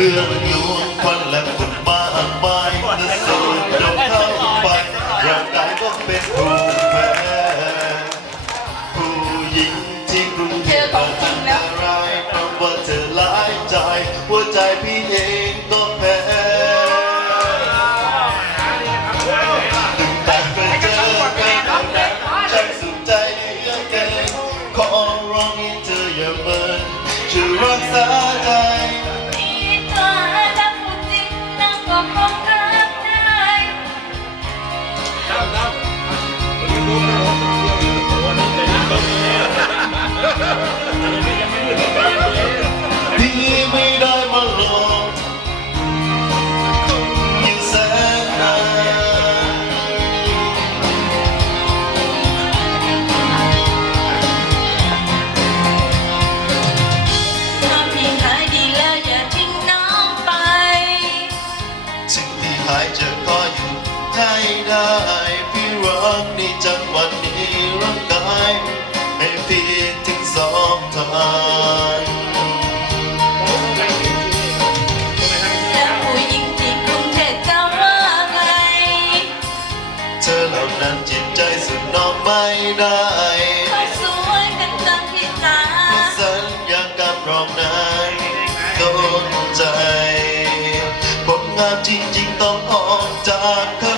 รื่องลวงควันและฝุ่นมากมายถ้าสูดดมเข้าไปร่างกายก็เป็นภูมิแพ้ผู้หญิงที่กรุงเทพก็อันตรายเพราะว่าเธอหลายใจหัวใจพี่เองก็แพ้ถึงแต่ไปเจอกันแล้นะฉันสุขใจเหลือเกินขอร้องให้เธออย่าเมินช่วยรักษาใจ ที่ นั้นจิตใจสุดน้องไม่ได้เขาสวยกันจังพี่จ๋าสัญญากับรองนายโดนใจผลงานจริงๆต้องออกจากเธอ